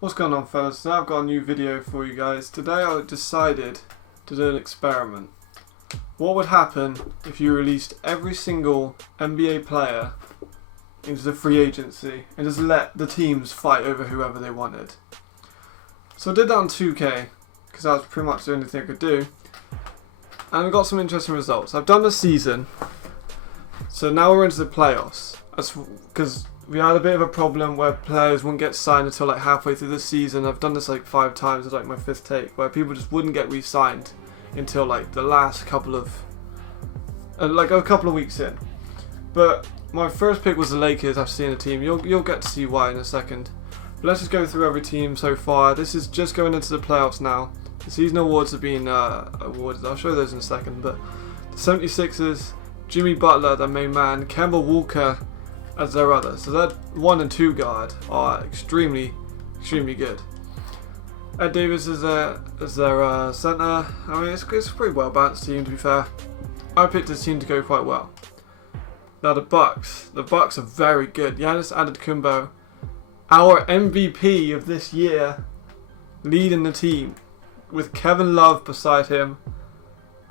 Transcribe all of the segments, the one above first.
What's going on, fellas? Today I've got a new video for you guys. Today I decided to do an experiment. What would happen if you released every single NBA player into the free agency and just let the teams fight over whoever they wanted? So I did that on 2K because that was pretty much the only thing I could do, and I got some interesting results. I've done the season, so now we're into the playoffs. That's because we had a bit of a problem where players wouldn't get signed until like halfway through the season. I've done this like 5 times, it's like my 5th take, where people just wouldn't get re-signed until like the last couple of like a couple of weeks in. But my first pick was the Lakers. I've seen a team. You'll get to see why in a second. But let's just go through every team so far. This is just going into the playoffs now. The season awards have been awarded. I'll show those in a second. But the 76ers, Jimmy Butler, their main man, Kemba Walker as their other. So that 1 and 2 guard are extremely good. Ed Davis is their centre. I mean, it's a pretty well balanced team, to be fair. I picked this team to go quite well. Now the Bucks are very good. Giannis Antetokounmpo, our MVP of this year, leading the team with Kevin Love beside him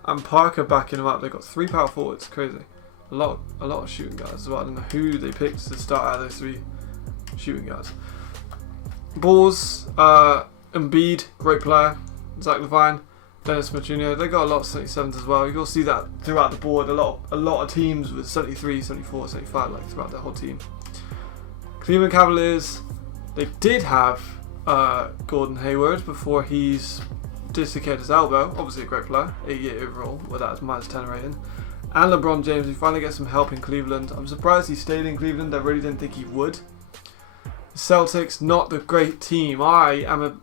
and Parker backing him up. They've got 3 power forwards, crazy. A lot of shooting guards as well. I don't know who they picked to start out of those 3 shooting guards. Bulls, Embiid, great player. Zach LaVine, Dennis Smith Jr. They got a lot of 77s as well. You'll see that throughout the board. A lot of teams with 73, 74, 75, like throughout their whole team. Cleveland Cavaliers, they did have Gordon Hayward before he's dislocated his elbow. Obviously a great player, 88 overall, with that as -10 rating. And LeBron James, he finally gets some help in Cleveland. I'm surprised he stayed in Cleveland. I really didn't think he would. The Celtics, not the great team. I am a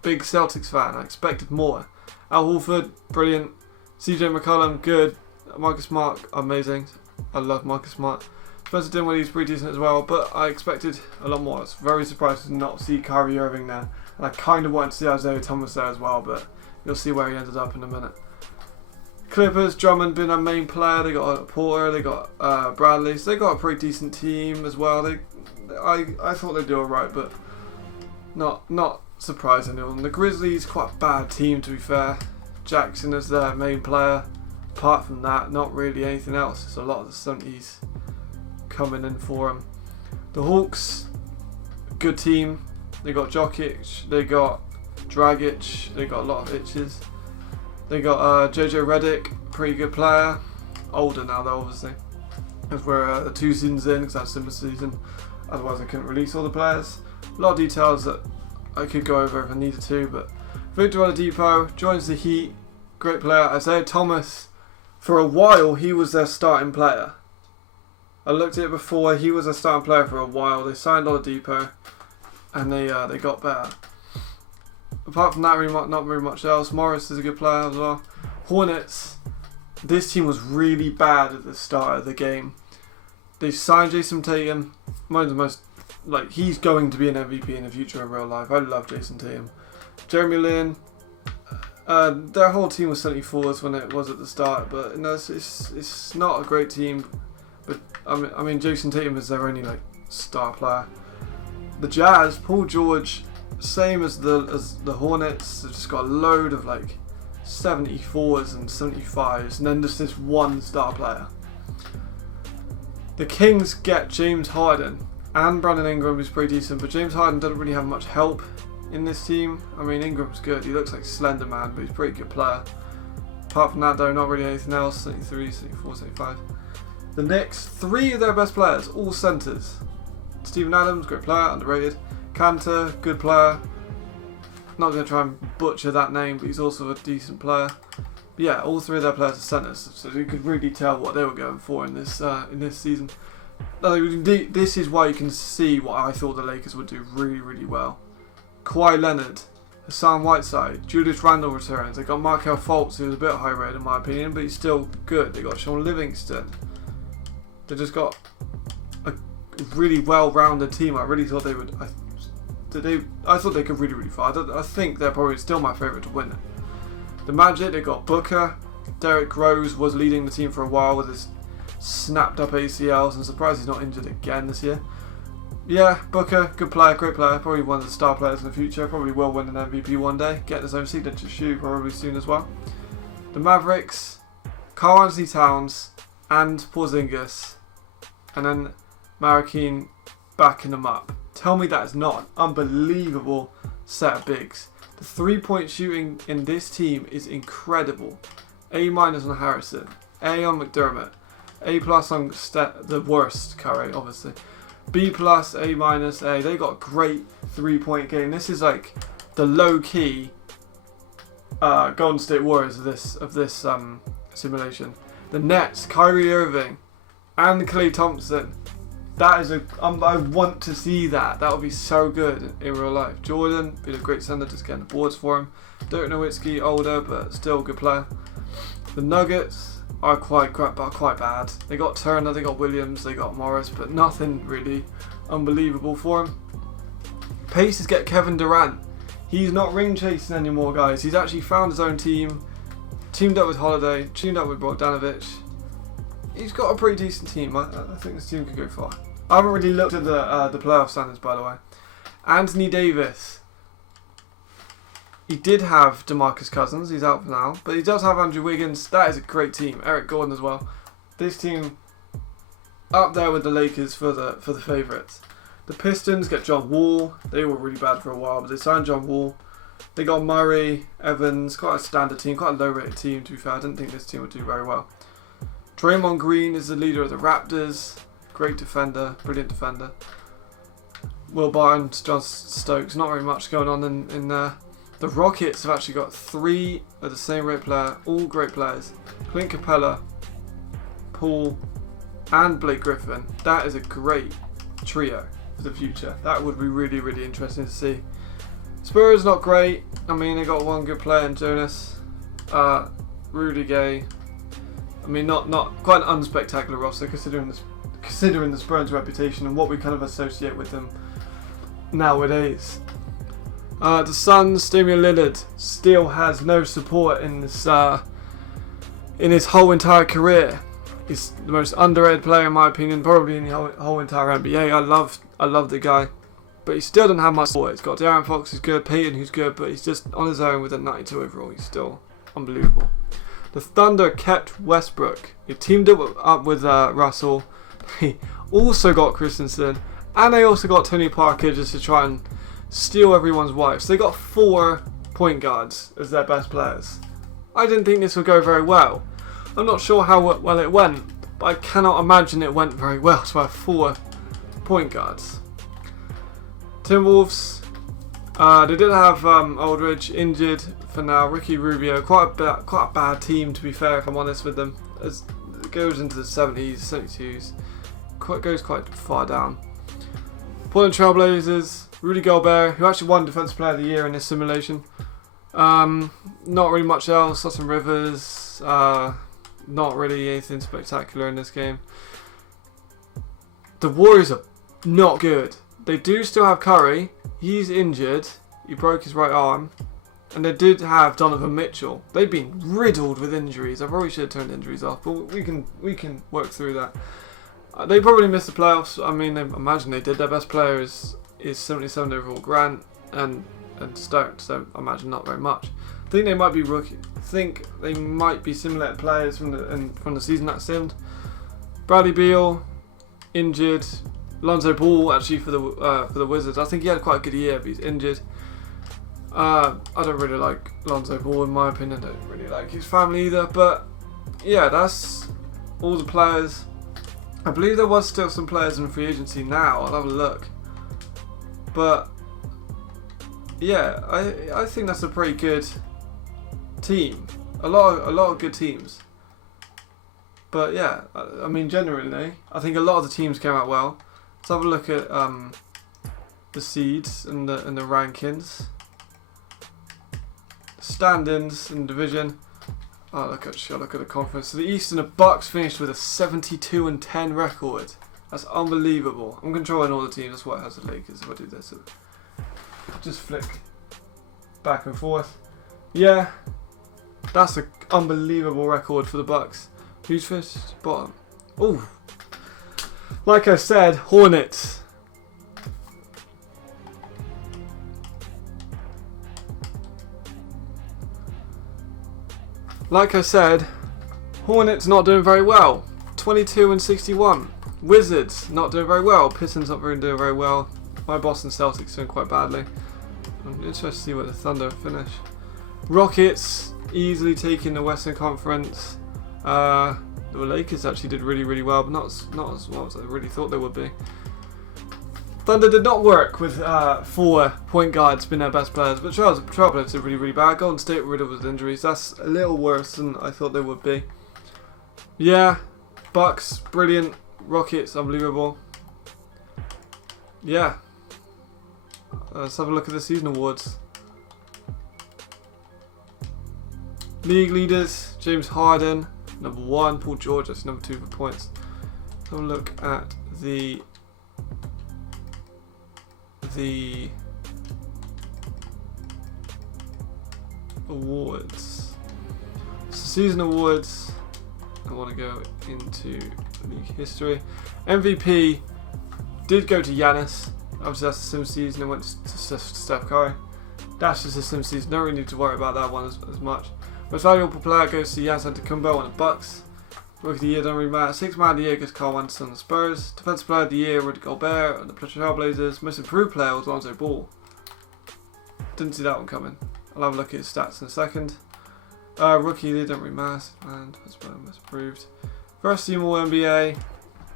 big Celtics fan. I expected more. Al Horford, brilliant. CJ McCollum, good. Marcus Smart, amazing. I love Marcus Smart. Spencer Dinwiddie's pretty decent as well, but I expected a lot more. I was very surprised to not see Kyrie Irving there. And I kind of wanted to see Isaiah Thomas there as well, but you'll see where he ended up in a minute. Clippers, Drummond being our main player. They got Porter, they got Bradley, so they got a pretty decent team as well. I thought they'd do alright, but not surprising. And the Grizzlies, quite a bad team to be fair. Jackson is their main player. Apart from that, not really anything else. It's a lot of the 70s coming in for them. The Hawks, good team. They got Jokic, they got Dragic, they got a lot of itches. They got JJ Redick, pretty good player. Older now though, obviously. Because we're the 2 seasons in, because that's similar season. Otherwise I couldn't release all the players. A lot of details that I could go over if I needed to, but Victor Oladipo joins the Heat, great player. Isaiah Thomas, for a while he was their starting player. I looked at it before, he was their starting player for a while. They signed Oladipo and they got better. Apart from that, really not very much else. Morris is a good player as well. Hornets, this team was really bad at the start of the game. They signed Jason Tatum, one of the most, like, he's going to be an MVP in the future in real life. I love Jason Tatum. Jeremy Lin, their whole team was 74s when it was at the start, but you know, it's not a great team. But I mean, Jason Tatum is their only like star player. The Jazz, Paul George, same as the Hornets. They've just got a load of like 74s and 75s, and then just this one star player. The Kings get James Harden and Brandon Ingram, who's pretty decent, but James Harden doesn't really have much help in this team. I mean, Ingram's good. He looks like Slender Man, but he's a pretty good player. Apart from that, though, not really anything else. 73, 74, 75. The Knicks, 3 of their best players, all centres. Steven Adams, great player, underrated. Kanter, good player. Not going to try and butcher that name, but he's also a decent player. But yeah, all 3 of their players are centres, so you could really tell what they were going for in this season. This is why you can see what I thought the Lakers would do really well. Kawhi Leonard, Hassan Whiteside, Julius Randle returns. They got Markel Fultz, who was a bit high rated in my opinion, but he's still good. They got Sean Livingston. They just got a really well-rounded team. I really thought they would. I thought they could really far. I think they're probably still my favourite to win it. The Magic, they got Booker. Derrick Rose was leading the team for a while with his snapped up ACLs. I'm surprised he's not injured again this year. Yeah, Booker, good player, great player, probably one of the star players in the future, probably will win an MVP one day, get his own signature shoe probably soon as well. The Mavericks, Karl Anthony Towns and Porzingis, and then Marroquin backing them up. Tell me that is not an unbelievable set of bigs. The 3-point shooting in this team is incredible. A- on Harrison, A on McDermott, A+ on the worst Curry, obviously. B+, A-, A. They got a great 3-point game. This is like the low-key Golden State Warriors of this simulation. The Nets, Kyrie Irving, and Klay Thompson. That is I want to see that. That would be so good in real life. Jordan, been a great center, just getting the boards for him. Dirk Nowitzki, older but still a good player. The Nuggets are quite bad. They got Turner, they got Williams, they got Morris, but nothing really unbelievable for him. Pacers get Kevin Durant. He's not ring chasing anymore, guys. He's actually found his own team. Teamed up with Holiday, teamed up with Bogdanovic. He's got a pretty decent team. I think this team could go far. I haven't really looked at the playoff standings, by the way. Anthony Davis. He did have DeMarcus Cousins. He's out for now. But he does have Andrew Wiggins. That is a great team. Eric Gordon as well. This team up there with the Lakers for the favourites. The Pistons get John Wall. They were really bad for a while, but they signed John Wall. They got Murray, Evans. Quite a standard team. Quite a low-rated team, to be fair. I didn't think this team would do very well. Draymond Green is the leader of the Raptors. Great defender. Brilliant defender. Will Barnes, John Stokes. Not very much going on in there. The Rockets have actually got 3 of the same rate player, all great players. Clint Capella, Paul, and Blake Griffin. That is a great trio for the future. That would be really, really interesting to see. Spurs not great. I mean, they got one good player in Jonas, Rudy Gay. I mean, not quite an unspectacular roster considering the Spurs' reputation and what we kind of associate with them nowadays. The Suns, Damian Lillard still has no support in this in his whole entire career. He's the most underrated player in my opinion, probably in the whole entire NBA. I love the guy, but he still doesn't have much support. He's got De'Aaron Fox who's good, Payton who's good, but he's just on his own with a 92 overall. He's still unbelievable. The Thunder kept Westbrook. He teamed up with Russell. He also got Christensen, and they also got Tony Parker just to try and steal everyone's wife. So they got 4 point guards as their best players. I didn't think this would go very well. I'm not sure how well it went, but I cannot imagine it went very well to have 4 point guards. Timberwolves, they did have Aldridge injured for now. Ricky Rubio, quite a bad team to be fair, if I'm honest with them. As it goes into the 70s, 72s, goes quite far down. Portland Trailblazers, Rudy Gobert, who actually won Defensive Player of the Year in this simulation. Not really much else. Austin Rivers, not really anything spectacular in this game. The Warriors are not good. They do still have Curry. He's injured. He broke his right arm. And they did have Donovan Mitchell. They've been riddled with injuries. I probably should have turned injuries off, but we can work through that. They probably missed the playoffs. I mean, I imagine they did. Their best player is 77 overall Grant and Stokes, so I imagine not very much. I think they might be they might be similar players from the season that simmed. Bradley Beal injured. Lonzo Ball actually for the Wizards. I think he had quite a good year, but he's injured. I don't really like Lonzo Ball in my opinion. I don't really like his family either. But yeah, that's all the players. I believe there was still some players in free agency now. I'll have a look. But yeah, I think that's a pretty good team. A lot of good teams. But yeah, I mean generally, I think a lot of the teams came out well. Let's have a look at the seeds and the rankings, standings and division. Oh, look at the conference. So the East and the Bucks finished with a 72-10 record. That's unbelievable. I'm controlling all the teams. That's why it has the Lakers. If I do this, just flick back and forth. Yeah, that's an unbelievable record for the Bucks. Who's finished bottom? Oh, like I said, Hornets. like I said, Hornets not doing very well. 22 and 61. Wizards not doing very well. Pistons not doing very well. My Boston Celtics doing quite badly. I'm interested to see where the Thunder finish. Rockets easily taking the Western Conference. The Lakers actually did really well, but not as well as I really thought they would be. Thunder did not work with 4 point guards being their best players, but Trailblazers did really bad. Golden State were riddled with injuries. That's a little worse than I thought they would be. Yeah, Bucks brilliant. Rockets unbelievable. Yeah. Let's have a look at the season awards. League leaders: James Harden, number 1. Paul George, that's number 2 for points. Let's have a look at the awards. So season awards. I want to go into league history. MVP did go to Giannis. Obviously that's the sim season. It went to Steph Curry. That's just a sim season. Don't really need to worry about that one as much. Most valuable player goes to Giannis Antetokounmpo on the Bucks. Rookie of the year don't really matter. 6th man of the year goes Carl Anderson on the Spurs. Defensive player of the year Rudy Gobert on the Trailblazers. Most improved player was Lonzo Ball. Didn't see that one coming. I'll have a look at his stats in a second. Rookie, they don't really matter. And that's what most improved. First team All NBA.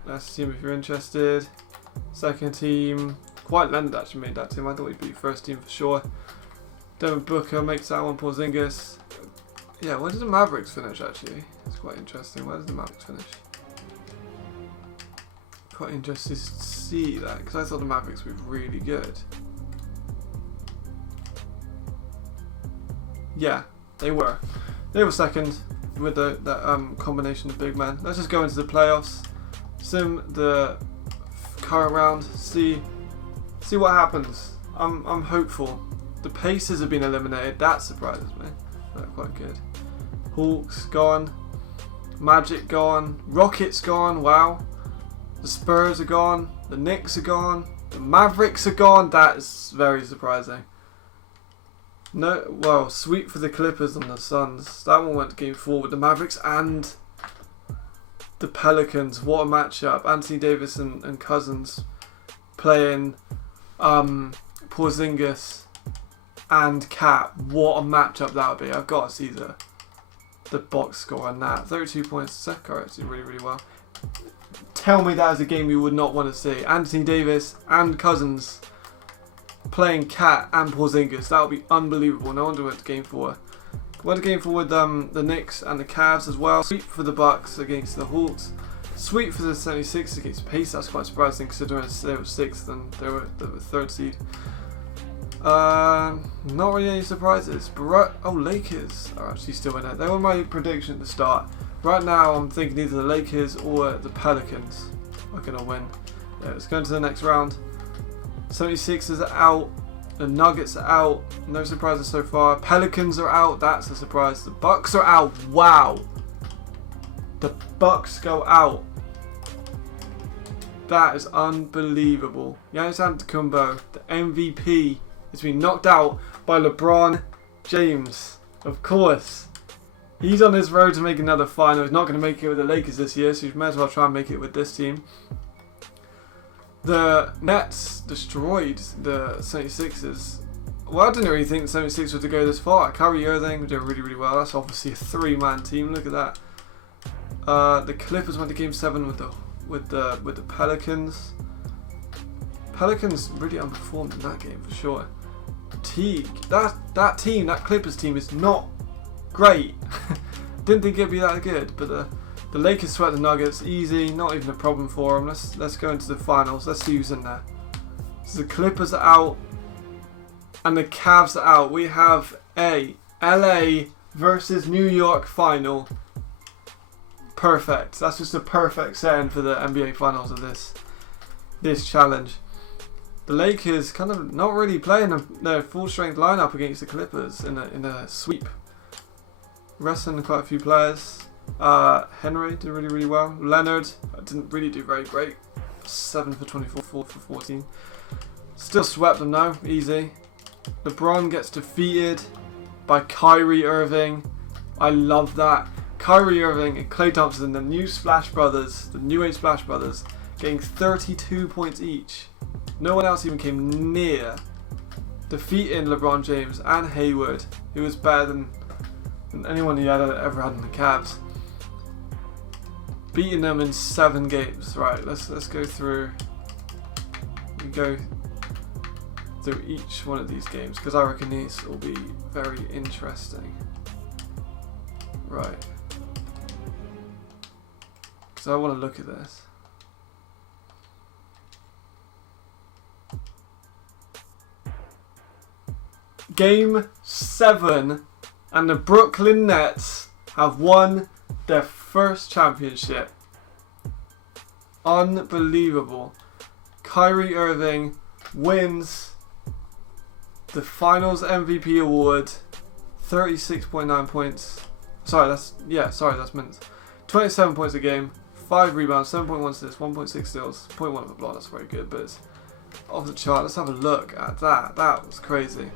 That's the team if you're interested. Second team. Kawhi Leonard actually made that team. I thought he'd be first team for sure. Devin Booker makes that one. Porzingis. Yeah, where did the Mavericks finish actually? It's quite interesting. Where did the Mavericks finish? Quite interested to see that because I thought the Mavericks would be really good. Yeah, they were. They were second with that combination of big men. Let's just go into the playoffs. Sim the current round. See what happens. I'm hopeful. The Pacers have been eliminated. That surprises me. They're quite good. Hawks gone. Magic gone. Rockets gone. Wow. The Spurs are gone. The Knicks are gone. The Mavericks are gone. That is very surprising. No, well, sweep for the Clippers and the Suns. That one went to game 4 with the Mavericks and the Pelicans. What a matchup. Anthony Davis and Cousins playing Porzingis and Cat. What a matchup that would be. I've got to see the box score on that. 32 points. Seth Curry actually really well. Tell me that is a game you would not want to see. Anthony Davis and Cousins playing Cat and Porzingis. That would be unbelievable. No wonder went to game 4. Went to game 4 with the Knicks and the Cavs as well. Sweep for the Bucks against the Hawks. Sweep for the 76ers against Pacers. That's quite surprising considering they were 6th and they were the 3rd seed. Not really any surprises. But Lakers are actually still in it. They were my prediction at the start. Right now I'm thinking either the Lakers or the Pelicans are going to win. Yeah, let's go into the next round. 76ers are out. The Nuggets are out. No surprises so far. Pelicans are out. That's a surprise. The Bucks are out. Wow. The Bucks go out. That is unbelievable. Giannis Antetokounmpo, the MVP, has been knocked out by LeBron James. Of course. He's on his road to make another final. He's not going to make it with the Lakers this year, so he might as well try and make it with this team. The Nets destroyed the 76ers. Well, I didn't really think the 76ers were to go this far. Kyrie Irving did really well. That's obviously a 3-man team. Look at that. The Clippers went to Game 7 with the Pelicans. Pelicans really underperformed in that game for sure. Teague, that team, that Clippers team is not great. Didn't think it'd be that good, but the Lakers swept the Nuggets easy, not even a problem for them. Let's go into the finals. Let's see who's in there. So the Clippers are out and the Cavs are out. We have a LA versus New York final. Perfect. That's just a perfect setting for the NBA finals of this challenge. The Lakers kind of not really playing their full strength lineup against the Clippers in a sweep. Resting quite a few players. Henry did really well. Leonard didn't really do very great. 7 for 24, 4 for 14. Still swept them though, easy. LeBron gets defeated by Kyrie Irving. I love that. Kyrie Irving and Klay Thompson, the new Splashbrothers, the new age Splashbrothers, getting 32 points each. No one else even came near defeating LeBron James and Hayward, who was better than anyone he had ever had in the Cavs. Beating them in 7 games. Right, let's go through. We go through each one of these games because I reckon these will be very interesting. Right. Because I want to look at this. Game 7 and the Brooklyn Nets have won their first championship. Unbelievable. Kyrie Irving wins the Finals MVP award. 36.9 points. That's minutes. 27 points a game, 5 rebounds, 7.1 assists, 1.6 steals, 0.1 of a block. That's very good, but it's off the chart. Let's have a look at that. That was crazy.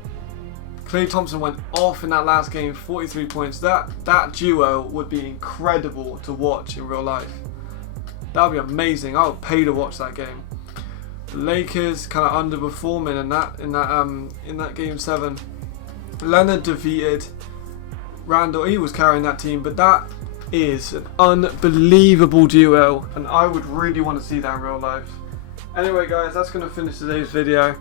Klay Thompson went off in that last game, 43 points. That duo would be incredible to watch in real life. That would be amazing. I would pay to watch that game. The Lakers kind of underperforming in that game 7. Leonard defeated Randall. He was carrying that team, but that is an unbelievable duo, and I would really want to see that in real life. Anyway, guys, that's going to finish today's video.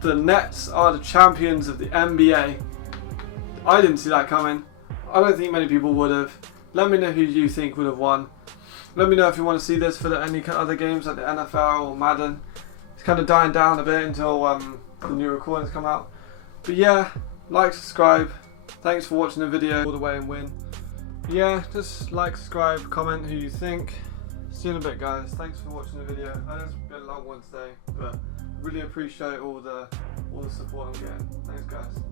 The Nets are the champions of the NBA. I didn't see that coming. I don't think many people would have. Let me know who you think would have won. Let me know if you want to see this for any other games like the NFL or Madden. It's kind of dying down a bit until the new recordings come out. But yeah, like, subscribe. Thanks for watching the video all the way and win. Yeah, just like, subscribe, comment who you think. See you in a bit, guys. Thanks for watching the video. I know it's been a long one today, but really appreciate all the support I'm getting. Thanks, guys.